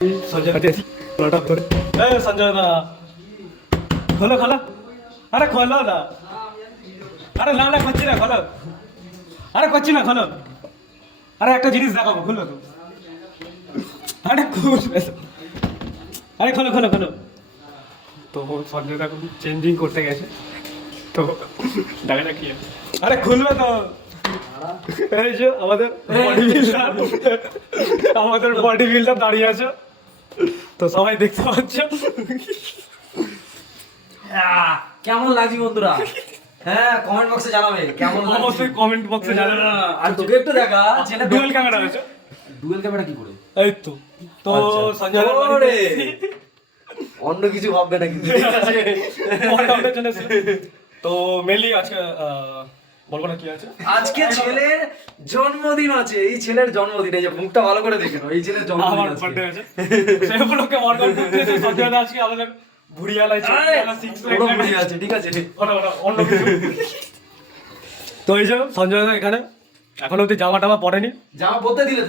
संजय संजय ना खोलो खोलो अरे खोलो ना अरे ना ना कोच्ची ना खोलो अरे कोच्ची ना खोलो अरे एक जिनिस देखाबो खोलो तो अरे खोल अरे खोलो खोलो खोलो तो संजय दा चेंजिंग করতে গেছে তো দেখা কি আরে খুলবে তো এই যে আমাদের বডি বিল্ডার দাঁড়িয়ে আছে তো সবাই দেখতে পাচ্ছ কেমন লাগছে বন্ধুরা? হ্যাঁ, কমেন্ট বক্সে জানাবে কেমন লাগছে। অবশ্যই কমেন্ট বক্সে জানাবে। আর তোকে একটু দেখা ছেলে ডুয়াল ক্যামেরা আছে। ডুয়াল ক্যামেরা কি করে? এই তো তো সঞ্জয় অন্য কিছু ভাববে না কিন্তু তো মেনলি আজকে বলবো না কি আছে আজকে ছেলের জন্মদিন আছে। এই ছেলের জন্মদিন, এই যে মুখটা ভালো করে দেখে নাও, এই ছেলের জন্মদিন আমার বার্থডে আছে সেই উপলক্ষে ওয়ার্কআউট করতেছে সঞ্জয় দা আজকে আমাদের ভুড়িয়ালা সিক্স প্যাক ভুড়ি আছে, ঠিক আছে ওটা অন্য কিছু তো এই যে সঞ্জয় দা এখানে এখন অব্দি জামা টামা পরেনি জামা পরতে দিলে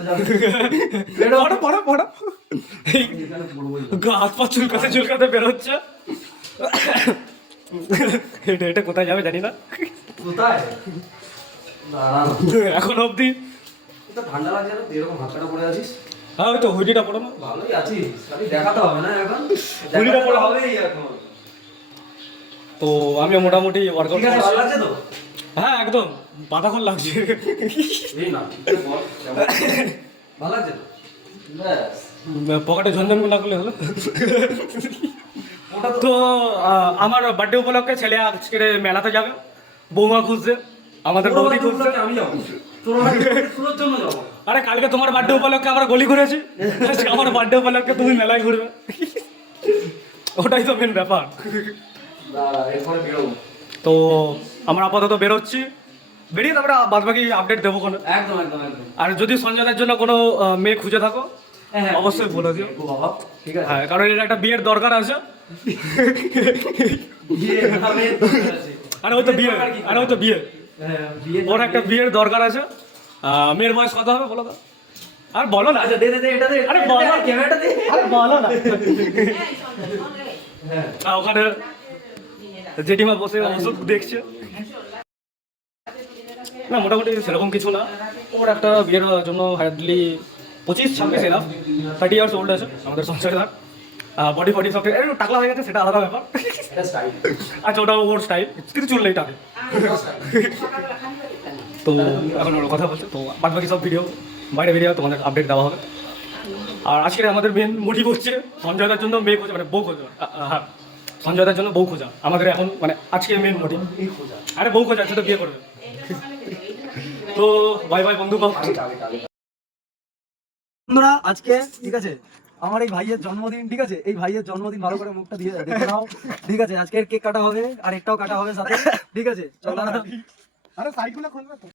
তো পড়ো পড়ো হাত পা চুলকাতে বেরোচ্ছে এটা কোথায় যাবে জানি না কোথায় এখন অব্দি ঠান্ডা লাগছে না? এরকম হাত কাটা পড়ে আছিস। হ্যাঁ ওই তো হুডিটা পড়ো না ভালোই আছিস, খালি দেখাতে হবে না এখন, হুডিটা পড়া হবেই এখন। তো আমি মোটামুটি ওয়ার্কআউট ঠিক আছে, ভালো লাগছে তো? হ্যাঁ একদম পাতাখন লাগছে এই না বল, ভালো লাগছে তো? ব্যাস, পকেটে ঝনঝন লাগলে হলো তো আমার বার্থডে উপলক্ষে ছেলে আজকে মেলাতে যাবে বৌমা খুঁজছে আমাদের বৌদি খুঁজছে আমি যাবো তোর জন্য যাবো। আরে কালকে তোমার বার্থডে উপলক্ষে আমরা গলি ঘুরেছি আজকে আমার বার্থডে উপলক্ষে তুমি মেলায় ঘুরবে ওটাই তো মেন ব্যাপার দাঁড়া, এরপরে বেরোবো। তো আমরা আপাতত বেরোচ্ছি, বেরিয়ে তারপরে বাদ বাকি আপডেট দেবো কোনো। একদম একদম একদম। আর যদি সঞ্জয়ের জন্য কোনো মেয়ে খুঁজে থাকো হ্যাঁ, অবশ্যই বলে দিও। ও বাবা, ঠিক আছে। হ্যাঁ কারণ এটা একটা বিয়ের দরকার আছে। বিয়ে নামে দরকার আছে। আরে ওই তো বিয়ে আরে ওই তো বিয়ে হ্যাঁ, বিয়ে ওর একটা বিয়ের দরকার আছে। মেয়ের বয়স কত হবে বলো তো? আর বলো না, আচ্ছা, দে দে দে, এটা দে। আরে বলো, ক্যামেরাটা দে। আরে বলো না। হ্যাঁ, ওখানে জেঠিমা বসে ওষুধ দেখছে না, মোটামুটি সেরকম কিছু না। ওর একটা বিয়ের জন্য হার্ডলি 25-26 এরাম 30 ইয়ার্স ওল্ড আছে আমাদের সংসারদার। বডি ফডি সব একটু টাকলা হয়ে গেছে, সেটা আলাদা ব্যাপার। এটা স্টাইল। আচ্ছা ওটা ওর স্টাইল, কিন্তু চুল নেই টাকে। তো এখন ওর কথা বলছে, তো বাদ বাকি সব ভিডিও বাইরে ভিডিও তোমাদের আপডেট দেওয়া হবে। আর আজকে আমাদের মেন মোটিভ হচ্ছে সঞ্জয়দার জন্য মেয়ে খোঁজা, মানে বউ খোঁজা। হ্যাঁ, সঞ্জয়দার জন্য বউ খোঁজা আমাদের এখন, মানে আজকে মেন মোটিভ। আরে বউ খোঁজা, সেটা বিয়ে করবে। তো বাই বাই বন্ধু। বন্ধুরা আজকে ঠিক আছে আমার এই ভাইয়ের জন্মদিন, ঠিক আছে এই ভাইয়ের জন্মদিন ভালো করে মুখটা দিয়ে দেখে নাও, ঠিক আছে আজকের কেক কাটা হবে আর একটাও কাটা হবে সাথে, ঠিক আছে চলো। আরে সাইকেলটা খুলবে তো,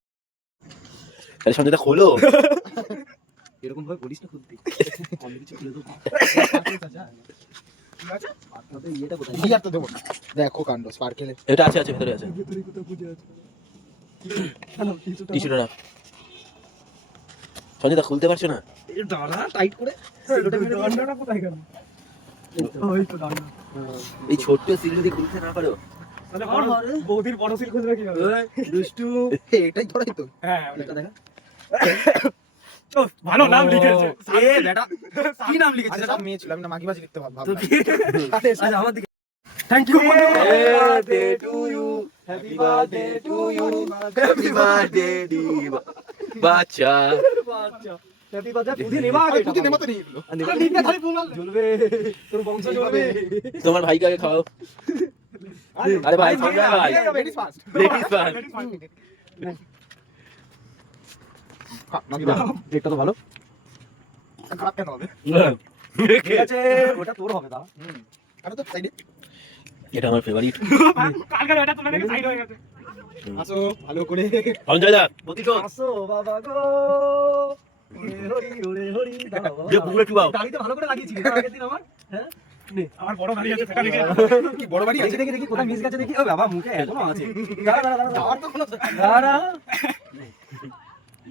আরে সঞ্জয়দা খোলো এরকম ভাবে বলিস না, খুলতে অন্য কিছু খুলে দেবো। ইয়েটা কোথায়? কি আর তো দেবো না, দেখো কাণ্ড স্পার্কেলে এটা আছে আছে ভিতরে আছে টিস্যুটা রাখ সঞ্জয়দা খুলতে পারছো না দাঁড়া টাইট করে ডান্ডাটা কোথায় গেল? ওই তো ডান্ডা। এই ছোট্ট সিল যদি খুলতে না পারো তাহলে বৌদির বড় সিল খুঁজবে কি হবে? দুষ্টু। এটাই ধরাই তো। হ্যাঁ এটা দেখা। তো ভালো নাম লিখেছে। এ বেটা কি নাম লিখেছিস? আচ্ছা মেয়ে ছিল, আমি না মাগিবাজি লিখতে ভাবলাম। আচ্ছা আমার দিকে। Thank you. birthday to you happy birthday to you happy birthday diva বাচ্চা হ্যাপি বার্থডে পুদি নেবা আগে। পুঁতি নেমাতে নিয়ে এলো। জ্বলবে তোর বংশ জ্বলবে। তোমার ভাইকে আগে খাও আরে ভাই সঞ্জয় ভাই Ladies first. ladies first এটা তো ভালো। খারাপ কেন হবে? ঠিক আছে ওটা তোর হবে দাও। আরে তো সাইডে এটা আমার ফেভারিট কালকে এটা তুলে দেখে সাইড হয়ে গেছে। আসো ভালো করে। সঞ্জয় দা প্রতিশোধ আসো বাবা গো ওরে হরি ওরে হরি দাও যে পুরো চুবাও গাড়িতে ভালো করে লাগিয়েছি আগের দিন আমার। হ্যাঁ নে আমার বড় গাড়ি আছে, সেটা লিখে কি বড় বাড়ি আছে? দেখি দেখি কোথায় মিস গেছে দেখি। ও বাবা মুখে এখনো আছে। দাঁড়া দাঁড়া দাঁড়া যাওয়ার তো কোনো দাঁড়া।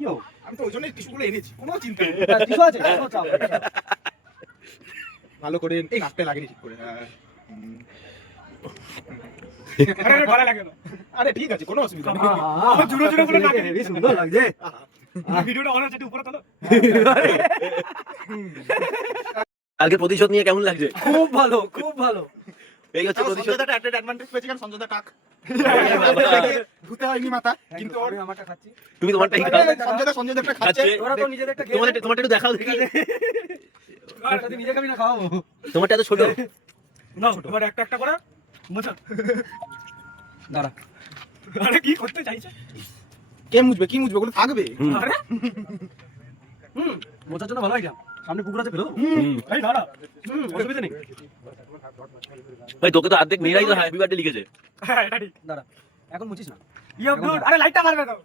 ইয়ো আমি তো ওই জন্য টিস্যুগুলো এনেছি, কোনো চিন্তা নেই। কিছু আছে? কোনো চাপ নেই। ভালো করে এই নাকটা লাগেনি ঠিক করে হ্যাঁ। আরে গলা লাগে না আরে ঠিক আছে কোনো অসুবিধা নেই আমার জুড়ে জুড়ে করে লাগে হেবি সুন্দর লাগছে। ভিডিওটা অন আছে একটু উপরে তোলো কালকে প্রতিশোধ নিয়ে কেমন লাগছে? খুব ভালো, খুব ভালো। এই হচ্ছে প্রতিশোধ। সঞ্জয়দাটা একটা অ্যাডভান্টেজ পেয়েছে কারণ সঞ্জয়দা টাক ভূতে হয়নি মাথা কিন্তু আমি আমারটা খাচ্ছি। তুমি তোমারটাই খাও। সঞ্জয়দা একটা খাচ্ছে খাচ্ছে। তোরা তো নিজেদেরটা খেয়ে তোমারটা একটু দেখাও দেখি। আর তুই নিজে খাবি না খাওয়াবো। তোমারটা এত ছোট। না তোমার একটা একটা করে মোছা দাঁড়া। আরে কি করতে চাইছো কে মুছবে কি মুছবে ওগুলো থাকবে আরে মোচার জন্য ভালো আইডিয়া। সামনে পুকুর আছে ফেলে দেবো। এই দাঁড়া অসুবিধা নেই। ভাই তোকে তো অর্ধেক মেয়েরাই তো হ্যাপি বার্থডে লিখেছে। হ্যাঁ এটা ঠিক দাঁড়া। এখন মুছিস না। ইউ হ্যাভ ডুড আরে লাইটটা মারবে তো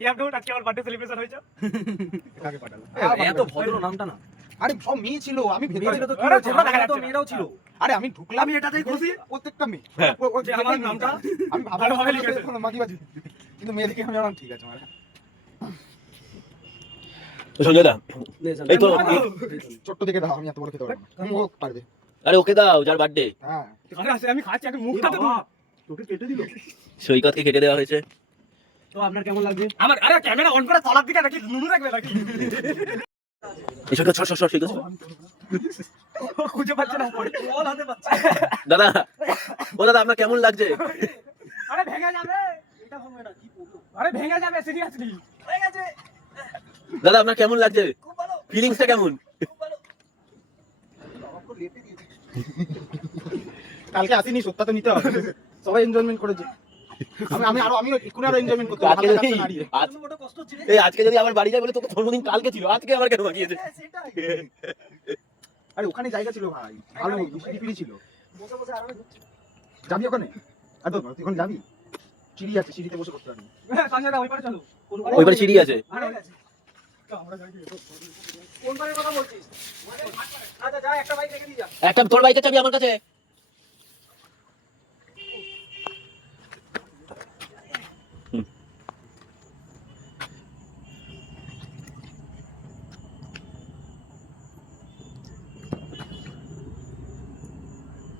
ইউ হ্যাভ ডুড আজকে আমার বার্থডে সেলিব্রেশন হয়েছে কাকে পাঠালো এত ভদ্র নামটা না। আরে সব মেয়ে ছিল আমি মেয়ে ভেতরে ছিল তো কি আরে হয়েছে? তোমরা দেখা আমার তো যাচ্ছে। মেয়েরাও ছিল। আরে আমি ঢুকলাম আমি এটাতেই খুশি। প্রত্যেকটা মেয়ে হ্যাঁ। যে আমার নামটা আমি ভালোভাবে লিখেছে। মাগিবাজি কিন্তু মেয়ে দেখে আমি বললাম ঠিক আছে আমার তো সঞ্জয় দা নে, এই তো ছোট্ট দেখে দাও আমি এত বড় খেতে পারবো না ও পারবে আরে ওকে দাও যার বার্থডে। হ্যাঁ আরে আছে আমি খাচ্ছি একটা এ মুখটা তো বাবা, তোকে কেটে দিল। সৈকতকে কেটে দেওয়া হয়েছে। তো আপনার কেমন লাগছে? আমার আরে ক্যামেরা অন করে তলার দিকে নাকি নুনু রাখবে নাকি এই সৈকত সর সর সর সৈকত সর। খুঁজে পাচ্ছে না পড়ে বল হাতে পাচ্ছে। দাদা ও দাদা আপনার কেমন লাগছে? আরে ভেঙে যাবে এটা হবে না, কি বলবো? আরে ভেঙে যাবে সিরিয়াসলি হয়ে গেছে। দাদা আপনার কেমন লাগছে? খুব ভালো, ফিলিংসটা কেমন? খুব ভালো। আমাকে লেপে দিয়েছে। কালকে আসিনি সত্যি তো নিতে হবে সবাই এনজয়মেন্ট করেছে আমি এক্ষুনি আরো এনজয়মেন্ট করতে আজকে ভালো যদি লাগছে দাঁড়িয়ে। আজ- এত বড় কষ্ট হচ্ছে রে। এই আজকে যদি আমার বাড়ি যাই বলে তোকে জন্মদিন কালকে ছিল আজকে আমার কেন বাকিয়েছে? হ্যাঁ, সেটাই। আরে ওখানে জায়গা ছিল ভাই ভালো ফিরি ছিল বসে বসে আরামে ঘুরছি। যাবি ওখানে আর তো তুই ওখানে যাবি সিঁড়ি আছে সিঁড়িতে বসে করতে পারবি সঞ্জয় দা ওই পারে চলো ওই পারে সিঁড়ি আছে। আরে হয়ে গেছে। কোন বারের কথা বলছিস? আচ্ছা যা, একটা বাইক রেখে দিয়ে যা। একটা তোর বাইকের চাবি আমার কাছে।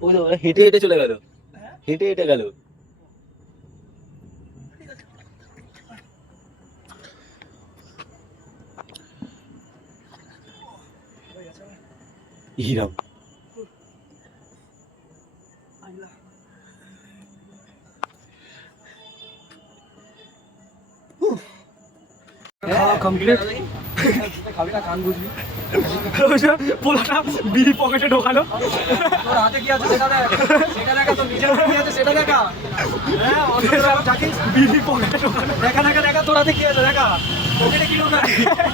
ওই তো ওরা হেঁটে হেঁটে চলে গেল। হেঁটে হেঁটে গেল। হিরাম খাওয়া কমপ্লিট। খাবি না, কান বুঝবি। পোলাটা বিড়ি পকেটে ঢোকালো তোর হাতে কি আছে সেটা দেখ। সেটা দেখা, তোর নিজের হাতে কি আছে সেটা দেখা। হ্যাঁ, অন্ধকারে আবার থাকিস। বিড়ি পকেটে ঢোকালো দেখা দেখা দেখা, তোর হাতে কি আছে দেখা। পকেটে কি ঢোকায়?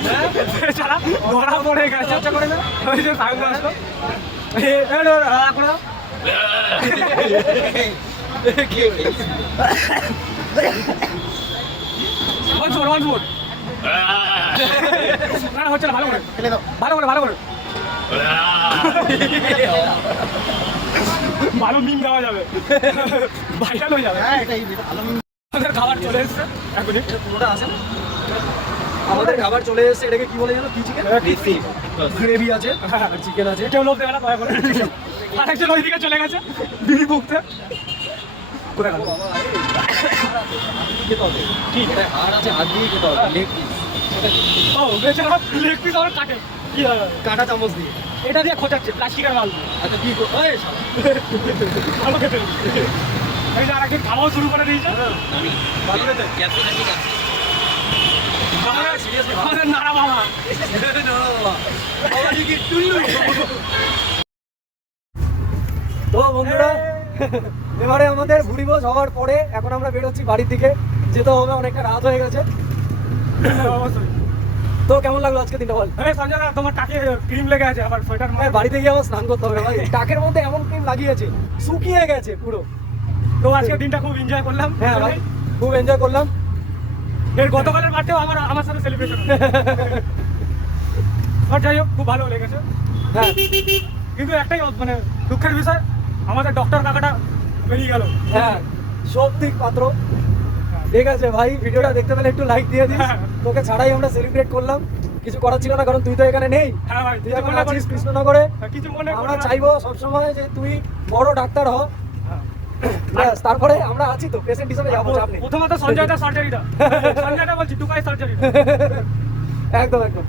হ্যাঁ? এছাড়া ধরা পড়ে গেছে চর্চা করে না? ওই যে সাইকেল আসলো করে দাও। One more, one more. না, হচ্ছে না, ভালো করে ফেলে দাও ভালো করে ভালো করে ভালো মিম দেওয়া যাবে ভাইরাল হয়ে যাবে হ্যাঁ এটাই ভালো আমাদের খাবার চলে এসছে এখনই এটা পুরোটা আছে না? আমাদের খাবার চলে এসেছে। এটাকে কি বলে জানো? কি চিকেন? গ্রেভি আছে, চিকেন আছে। কেউ লোক দেবে না দয়া করে আরেকজন ওইদিকে চলে গেছে বিড়ি বুকতে কোথায় গেল খেতে হবে। ঠিক, এটা হাড় আছে, হাত দিয়ে খেতে হবে। Leg piece. ও বেচারা লেগ পিস আমার কাটে কি কাঁটা চামচ দিয়ে। এটা দিয়ে খোঁচাচ্ছে প্লাস্টিকের মাল আচ্ছা কি কর- এই শালা। ভালো খেতে এই যে আরেকজন খাওয়াও শুরু করে দিয়েছে ভালো খেতে। আমাদের নাড়া বাবা তো বন্ধুরা, এবারে আমাদের ভুড়িভোজ হওয়ার পরে এখন আমরা বেরোচ্ছি বাড়ির দিকে। যেতে হবে, অনেকটা রাত হয়ে গেছে। অবশ্যই তো কেমন লাগলো আজকে দিনটা বল? এই সঞ্জয় দা তোমার টাকে ক্রিম লেগে আছে আবার সোয়েটার হ্যাঁ, বাড়িতে গিয়ে আমার স্নান করতে হবে ভাই। টাকের মধ্যে এমন ক্রিম লাগিয়েছে, শুকিয়ে গেছে পুরো। তো আজকে দিনটা খুব এনজয় করলাম হ্যাঁ ভাই, খুব এনজয় করলাম। এর গতকালের বার্থডেও আমার সাথে সেলিব্রেশন আর যাই হোক খুব ভালো লেগেছে হ্যাঁ কিন্তু একটাই মানে দুঃখের বিষয় আমাদের ডক্টর কাকাটা বেরিয়ে গেল হ্যাঁ, সৌপ্তিক পাত্র। ঠিক আছে ভাই, ভিডিওটা দেখতে পেলে একটু লাইক দিয়ে দিস। হ্যাঁ। তোকে ছাড়াই আমরা সেলিব্রেট করলাম। কিছু করার ছিল না, কারণ তুই তো এখানে নেই। হ্যাঁ ভাই, তুই কিছু এখন মনে আছিস করিস- কৃষ্ণনগরে। কিছু মনে আমরা করো না। চাইবো সবসময় যে তুই বড় ডাক্তার হ। হ্যাঁ। ব্যাস, তারপরে আমরা আছি তো, পেশেন্ট হিসেবে যাবো, চাপ নেই। প্রথমত সঞ্জয়টা সার্জারিটা সঞ্জয়টা বলছি টুকাই সার্জারি একদম একদম।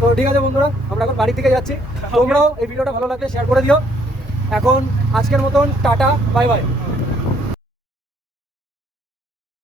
তো ঠিক আছে বন্ধুরা, আমরা এখন বাড়ি থেকে যাচ্ছি। তোমরাও এই ভিডিওটা ভালো লাগলে শেয়ার করে দিও। এখন আজকের মতন টাটা, বাই বাই।